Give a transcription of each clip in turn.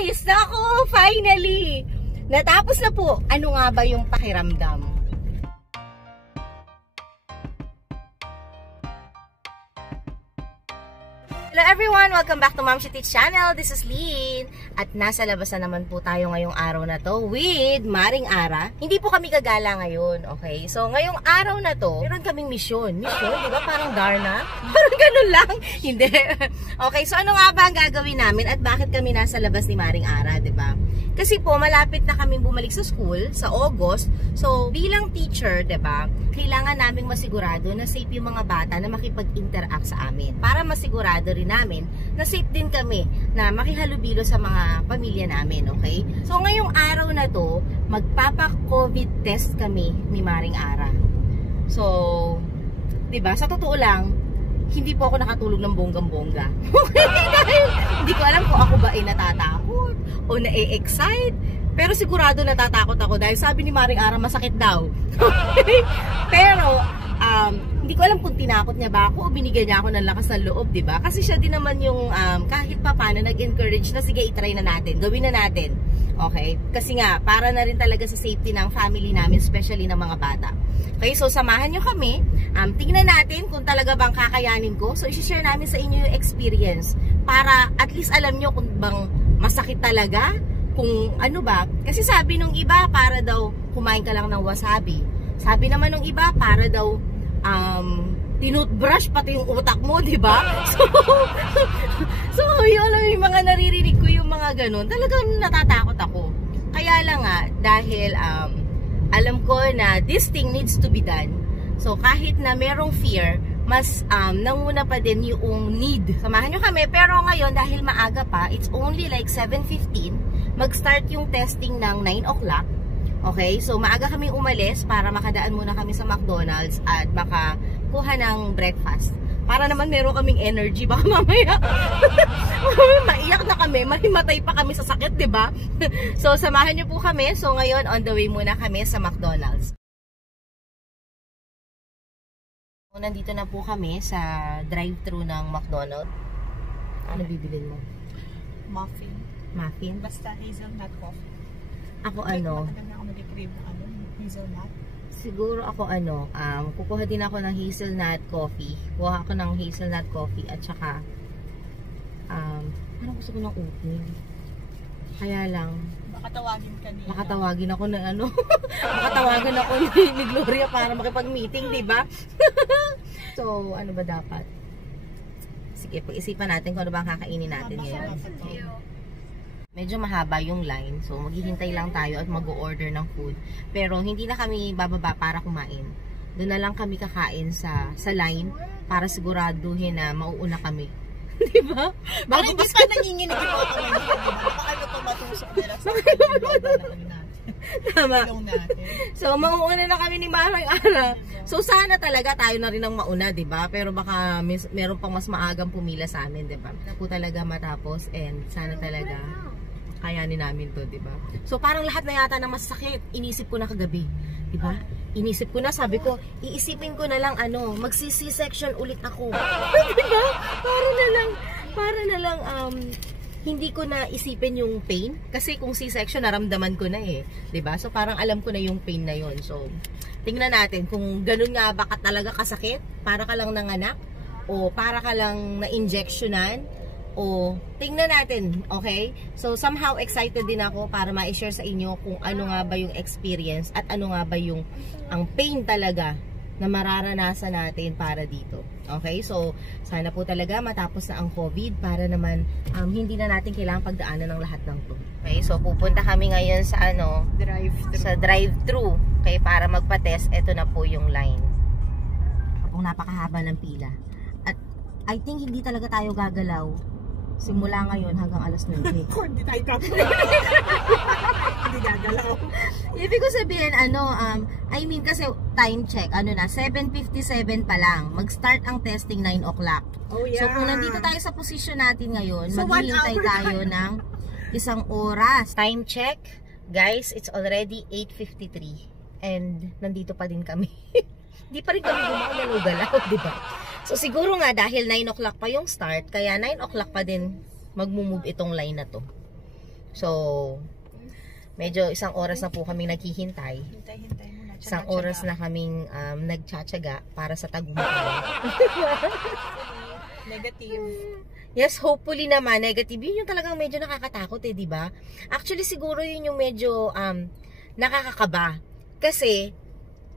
guys! Naku, finally! Natapos na po. Ano nga ba yung pakiramdam? Hello everyone! Welcome back to Ma'am She Teach Channel. This is Lynn. At nasa labas na naman po tayo ngayong araw na to with Maring Ara. Hindi po kami gagala ngayon, okay? So ngayong araw na to, meron kaming mission. Mission, di ba? Parang Darna? Parang ganun lang. Hindi. Okay, so ano nga ba ang gagawin namin at bakit kami nasa labas ni Maring Ara, di ba? Kasi po, malapit na kami bumalik sa school sa August. So, bilang teacher, diba, kailangan naming masigurado na safe yung mga bata na makipag-interact sa amin. Para masigurado rin namin na safe din kami na makihalubilo sa mga pamilya namin, okay? So, ngayong araw na to, magpapa-COVID test kami ni Maring Ara. So, diba, sa totoo lang, hindi po ako nakatulog ng bonggang-bongga. Okay? Dahil hindi ko alam kung ako ba ay natatakot o na-excite. Pero sigurado natatakot ako dahil sabi ni Maring Ara masakit daw. Pero hindi ko alam kung tinakot niya ba ako o binigyan niya ako ng lakas ng loob, di ba? Kasi siya din naman yung kahit pa paano nag-encourage na sige, itry na natin, gawin na natin. Okay? Kasi nga, para na rin talaga sa safety ng family namin, especially ng mga bata. Okay, so samahan nyo kami. Tingnan natin kung talaga bang kakayanin ko. So, isi-share namin sa inyo yung experience para at least alam nyo kung bang masakit talaga, kung ano ba. Kasi sabi nung iba, para daw kumain ka lang ng wasabi. Sabi naman nung iba, para daw tinutbrush pati yung utak mo, di ba? So yun lang yung mga naririnig ko, yung mga ganun. Talagang natatakot ako. Kaya lang nga, dahil alam ko na this thing needs to be done. So kahit na merong fear, mas nanguna pa din yung need. Samahan nyo kami. Pero ngayon, dahil maaga pa, it's only like 7:15, mag-start yung testing ng 9 o'clock. Okay, so maaga kami umalis para makadaan muna kami sa McDonald's at makakuha ng breakfast. Para naman meron kaming energy, baka mamaya maiyak na kami, mahimatay pa kami sa sakit, 'di ba? So samahan niyo po kami. So ngayon on the way muna kami sa McDonald's. So, nandito na po kami sa drive-thru ng McDonald's. Ano bibilin mo? Muffin. Muffin? Basta hazelnut coffee. Ako ano? Hazelnut. Siguro ako kukuha din ako ng hazelnut coffee. Kuha ako ng hazelnut coffee at saka parang gusto ko ng oatmeal. Kaya lang Makatawagin ka niya. Makatawagin ako na makatawagan ako ni Gloria para makipag-meeting, di ba? So, ano ba dapat? Sige, pag-isipan natin kung ano ba ang kakainin natin ngayon. Medyo mahaba yung line, so maghihintay lang tayo at mag-o-order ng food. Pero hindi na kami bababa para kumain. Doon na lang kami kakain sa line para siguraduhin na mauuna kami. Diba? Bakit hindi pa nanginginig yung mga kamay? Baka ito matusok nila sa tama. So, mauuna na kami ni Maring Ara. So, sana talaga tayo na rin ang mauna, diba? Pero baka meron pang mas maagang pumila sa amin, diba? Na po talaga matapos and sana talaga kayanin namin to, diba? So, parang lahat na yata na masakit, inisip ko na kagabi, diba? Inisip ko na, sabi ko, iisipin ko na lang, magsi-C-section ulit ako. Diba? Para na lang, hindi ko na isipin yung pain. Kasi kung C-section, naramdaman ko na eh. Diba? So, parang alam ko na yung pain na yun. So, tingnan natin kung ganun nga baka talaga kasakit, para ka lang nanganak, o para ka lang na-injectionan, o tingnan natin, okay? So somehow excited din ako para ma-share sa inyo kung ano nga ba yung experience at ano nga ba yung ang pain talaga na mararanasan natin para dito. Okay? So sana po talaga matapos na ang COVID para naman hindi na natin kailangang pagdaanan ng lahat ng to. Okay? So pupunta kami ngayon sa drive-thru. Okay, para magpa-test. Ito na po yung line. Kung napakahaba ng pila. At I think hindi talaga tayo gagalaw simula ngayon hanggang alas 9. Hindi tayo gagalaw. Hindi gagalaw. Ibig ko sabihin, I mean kasi time check, 7:57 pa lang. Mag-start ang testing 9 o'clock. Oh yeah. So kung nandito tayo sa position natin ngayon, so maghihintay tayo ng 1 oras. Time check, guys, it's already 8:53. And nandito pa din kami. Hindi pa rin kami gumagalaw-galaw, di ba? So siguro nga dahil 9 o'clock pa yung start, kaya 9 o'clock pa din magmumove itong line na to. So, medyo isang oras na po kaming naghihintay. Hintay muna. Isang oras na kaming nagtsatsaga para sa tagumpay. Negative. Yes, hopefully naman, negative. Yun yung talagang medyo nakakatakot di ba? Actually, siguro yun yung medyo nakakakaba. Kasi,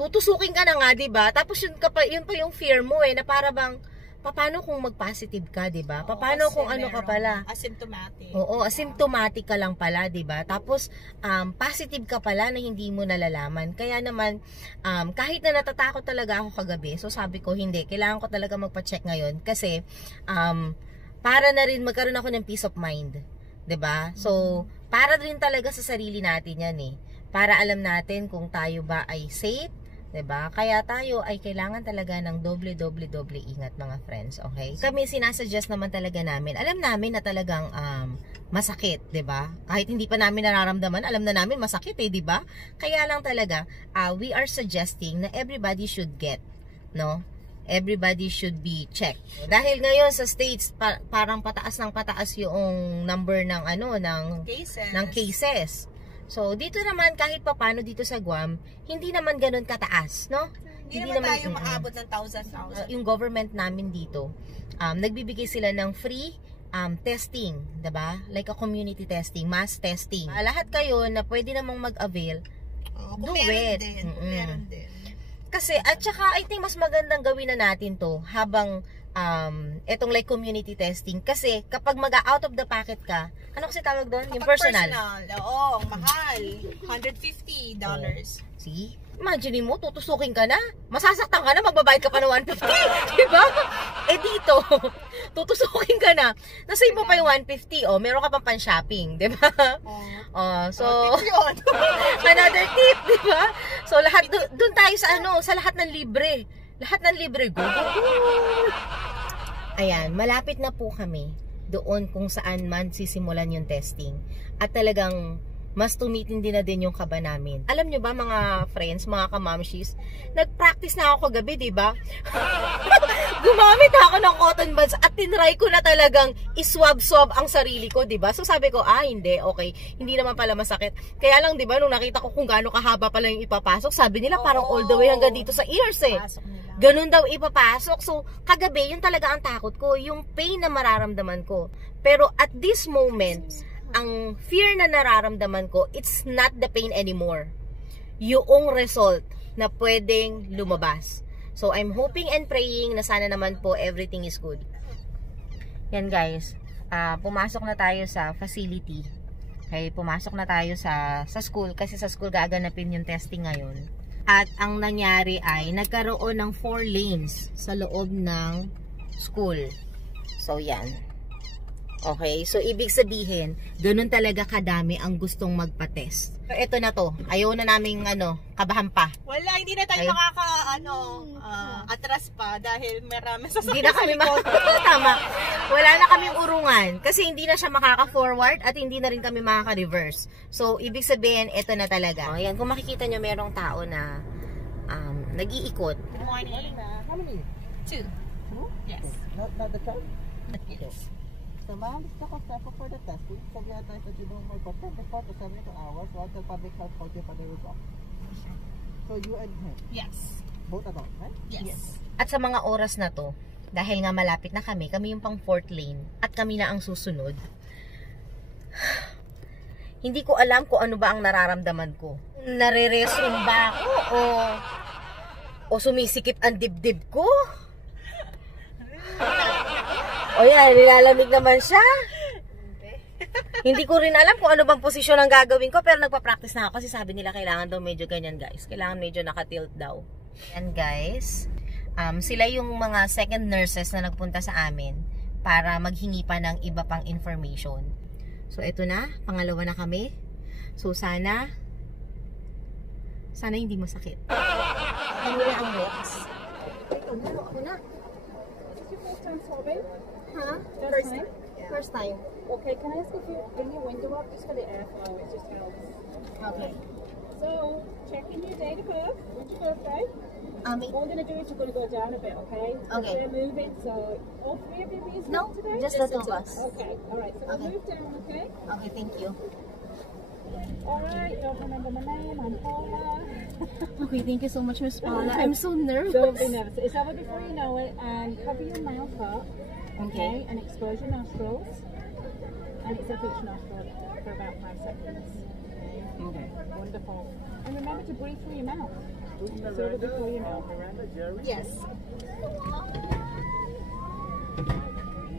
tutusukin ka na nga, di ba? Tapos yun pa yung fear mo na para bang, paano kung mag-positive ka, di ba? Paano kung ano ka pala? Asymptomatic. Oo, asymptomatic ka lang pala, di ba? Tapos, positive ka pala na hindi mo nalalaman. Kaya naman, kahit na natatakot talaga ako kagabi, so sabi ko, hindi, kailangan ko talaga magpa-check ngayon. Kasi, para na rin magkaroon ako ng peace of mind. Di ba? So, para rin talaga sa sarili natin yan Para alam natin kung tayo ba ay safe, diba? Kaya tayo ay kailangan talaga ng doble ingat mga friends, okay? Kami sinasuggest naman talaga namin. Alam namin na talagang masakit, diba? Kahit hindi pa namin nararamdaman, alam na namin masakit diba? Kaya lang talaga, we are suggesting na everybody should get, no? Everybody should be checked. Dahil ngayon sa states, parang pataas ng pataas yung number ng cases. So, dito naman, kahit papano dito sa Guam, hindi naman ganun kataas, no? Hindi naman tayo maabot ng 1,000. Yung government namin dito, nagbibigay sila ng free testing, diba? Like a community testing, mass testing. Lahat kayo na pwede namang mag-avail, do it. Meron din. Kasi, at saka, I think mas magandang gawin na natin to habang etong like community testing. Kasi, kapag mag-out of the pocket ka, ano kasi tawag doon? Yung personal. Oo, mahal. $150. See? Imagine mo, tutusukin ka na. Masasaktan ka na, magbabayad ka pa ng $150. Diba? Dito, tutusukin ka na. Nasave mo pa yung $150. Meron ka pang pan-shopping. Diba? So, another tip. Diba? So, lahat, dun tayo sa lahat ng libre. Lahat ng libre. Go. Ayan, malapit na po kami doon kung saan man sisimulan yung testing. At talagang mas tumitindi na din yung kaba namin. Alam nyo ba mga friends, mga kamamshis, nag-practice na ako kagabi, diba? Gumamit ako ng cotton buds at tinry ko na talagang iswab-swab ang sarili ko, diba? So sabi ko, hindi, okay. Hindi naman pala masakit. Kaya lang, diba, nung nakita ko kung gaano kahaba pala yung ipapasok, sabi nila parang all the way hanggang dito sa ears Ganun daw ipapasok. So, kagabi, yun talaga ang takot ko. Yung pain na mararamdaman ko. Pero at this moment, ang fear na nararamdaman ko, it's not the pain anymore. Yung result na pwedeng lumabas. So, I'm hoping and praying na sana naman po everything is good. Yan guys. Pumasok na tayo sa facility. Okay, pumasok na tayo sa school. Kasi sa school gaganapin yung testing ngayon. At ang nangyari ay nagkaroon ng 4 lanes sa loob ng school. So, yan. Okay, so ibig sabihin, ganun talaga kadami ang gustong magpa-test. So, ito na to. Ayaw na naming kabahan pa. Wala, hindi na tayo atras pa dahil marami sa hindi na kami tama. Wala na kaming urungan kasi hindi na siya makaka-forward at hindi na rin kami makaka-reverse. So, ibig sabihin, ito na talaga. Ayan, kung makikita nyo, merong tao na nag-iikot. Good morning. How many? 2. Yes. Not the child? Yes. So, ma'am, it's not a for the testing. So, we advise that you don't wait for 24 to 72 hours until public health calls you for the result. So, you and him? Yes. Both adults, right? Yes. At sa mga oras na to, dahil nga malapit na kami yung pang 4th lane, at kami na ang susunod, hindi ko alam kung ano ba ang nararamdaman ko. Nare-restroom ba ako? O sumisikip ang dibdib ko? O yan, nilalamig naman siya. Hindi ko rin alam kung ano bang posisyon ang gagawin ko, pero nagpa-practice na ako kasi sabi nila kailangan daw medyo ganyan guys. Kailangan medyo nakatilt daw. Yan guys. Sila yung mga second nurses na nagpunta sa amin para maghingi pa ng iba pang information. So ito na, pangalawa na kami. So sana hindi masakit. Ano na ang next? Ako na. First time swabbing? Huh? First time? First time. Okay, can I ask if you bring your window up just for the airflow? It just helps. Okay. So, check in your date of birth. When's your birthday? What we're going to do is we're going to go down a bit, okay? Okay. We're moving, so all three of you be as No, well today? just the two of us. Okay, alright, so we'll move down, okay? Okay, thank you. Alright, don't remember my name, I'm Paula. Okay, thank you so much, Miss Paula. I'm so nervous. Don't be nervous. It's over before you know it, and cover your mouth up, Okay. and expose your nostrils. And it's up each nostril for about 5 seconds. Okay. Wonderful. And remember to breathe through your mouth. It's over before you know. Yes.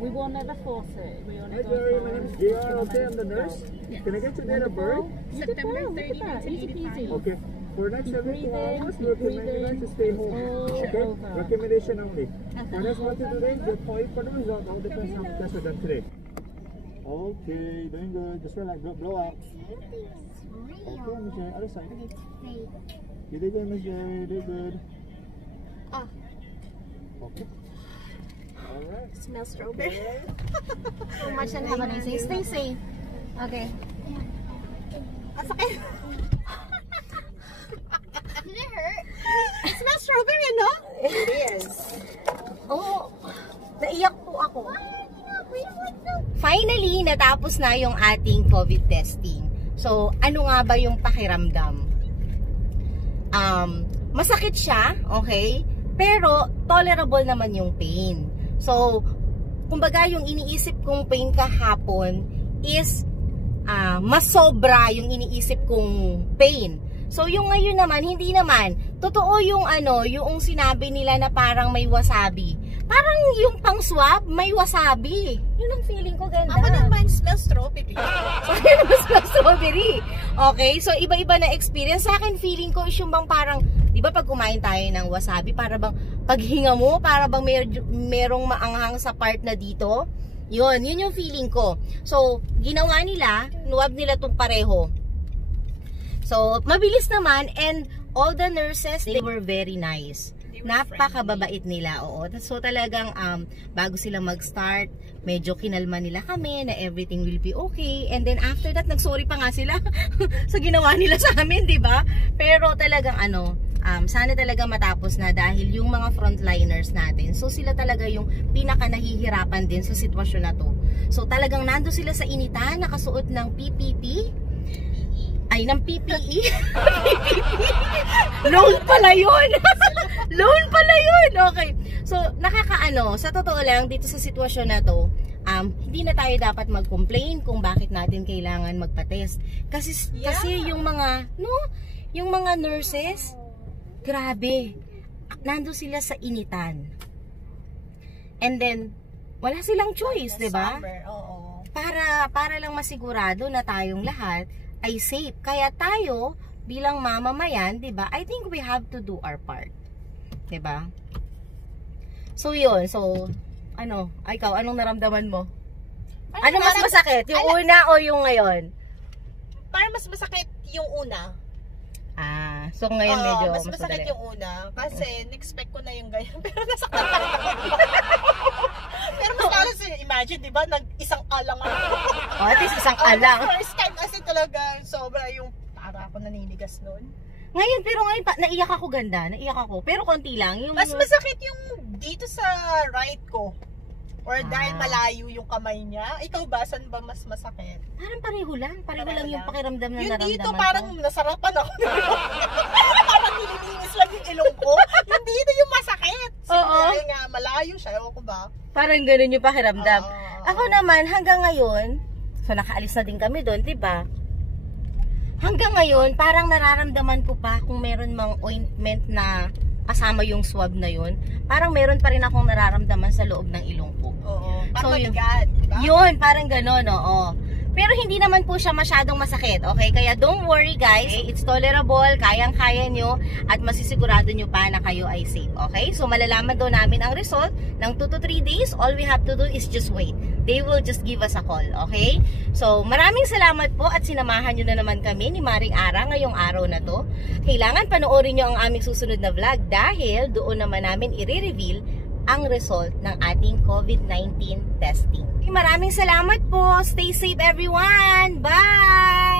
We will never force it. We only Hi go Jerry, for my name is JR. Okay, I'm the nurse. Can I get your date of birth? September 30, 1985. Okay. For next 72 Breathe in, hours, we recommend you guys to stay home. Okay? over. Recommendation only. For next 1 to 2 days, we'll call you for the result. All depends on how the tests are done today. Okay, doing good. Just relax. Blow out. Okay, Miss Jerry. Other side. You did good, Miss Jerry. You did good. Okay. Alright. Smells strawberry. So much and have a nice day. Stay safe. Okay. Masakit. Did it hurt? It smells strawberry, no? It is. Oh, naiyak po ako. Finally, natapos na yung ating COVID testing. So, ano nga ba yung pakiramdam? Masakit siya, okay? Pero, tolerable naman yung pain. So, kumbaga yung iniisip kong pain kahapon is mas sobra yung iniisip kong pain. So, yung ngayon naman, hindi naman. Totoo yung yung sinabi nila na parang may wasabi. Parang yung pang swab, may wasabi. Yun ang feeling ko, ganda. Ako naman smells strawberry. Sa'yo naman smells strawberry. Okay, so iba-iba na experience. Sa akin, feeling ko is yung bang parang, di ba pag kumain tayo ng wasabi, para bang paghinga mo, para bang merong maanghang sa part na dito. Yun yung feeling ko. So, ginawa nila, nuwab nila tong pareho. So, mabilis naman, and all the nurses, they were very nice. Napakababait nila, oo. So, talagang bago sila mag-start, medyo kinalma nila kami na everything will be okay. And then after that, nag-sorry pa nga sila sa ginawa nila sa amin, di ba? Pero talagang sana talaga matapos na dahil yung mga frontliners natin, so sila talaga yung pinaka nahihirapan din sa sitwasyon na to. So talagang nando sila sa initan, nakasuot ng PPE. Ng PPE. Loan pala yun. Loan pala yun. Okay. So, sa totoo lang, dito sa sitwasyon na to, hindi na tayo dapat mag-complain kung bakit natin kailangan magpa-test. Kasi yung mga nurses, grabe, nando sila sa initan. And then, wala silang choice, di ba? Oo. Para lang masigurado na tayong lahat ay safe. Kaya tayo, bilang mamamayan, di ba? I think we have to do our part. Di ba? So, yun. So, ikaw, anong naramdaman mo? Ano mas masakit? Yung una o yung ngayon? Parang mas masakit yung una. So ngayon medyo mas masakit yung una. Kasi, expect ko na yung ganyan. Pero nasaktan pa rin ako. Pero mas malas imagine, di ba? Nag-isang alang ako. At least isang alang. First time kasi talaga, sobra yung para ako naninigas nun. Ngayon, naiyak ako ganda. Naiyak ako. Pero konti lang. Mas masakit yung dito sa right ko. Or dahil malayo yung kamay niya. Ikaw ba? Saan ba mas masakit? Parang pareho lang. Pareho lang yung pakiramdam na naramdaman ko. Yung dito parang nasarapan ako. Parang nililinis lang yung ilong ko. Yung dito yung masakit. Dahil nga malayo siya. Ewan ko ba? Parang ganun yung pakiramdam. Ako naman, hanggang ngayon, so nakaalis na din kami doon, diba? Hanggang ngayon, parang nararamdaman ko pa kung meron mang ointment na kasama yung swab na yun, parang meron pa rin akong nararamdaman sa loob ng ilong ko. Oo. Parang So, mabigat, diba? Yun, parang gano'n, oo. Pero hindi naman po siya masyadong masakit, okay? Kaya don't worry guys, it's tolerable, kayang-kaya nyo, at masisigurado nyo pa na kayo ay safe, okay? So malalaman daw namin ang result ng 2 to 3 days, all we have to do is just wait. They will just give us a call, okay? So maraming salamat po at sinamahan nyo na naman kami ni Maring Ara ngayong araw na to. Kailangan panoorin nyo ang aming susunod na vlog dahil doon naman namin i-reveal ang result ng ating COVID-19 testing. Maraming salamat po. Stay safe everyone. Bye!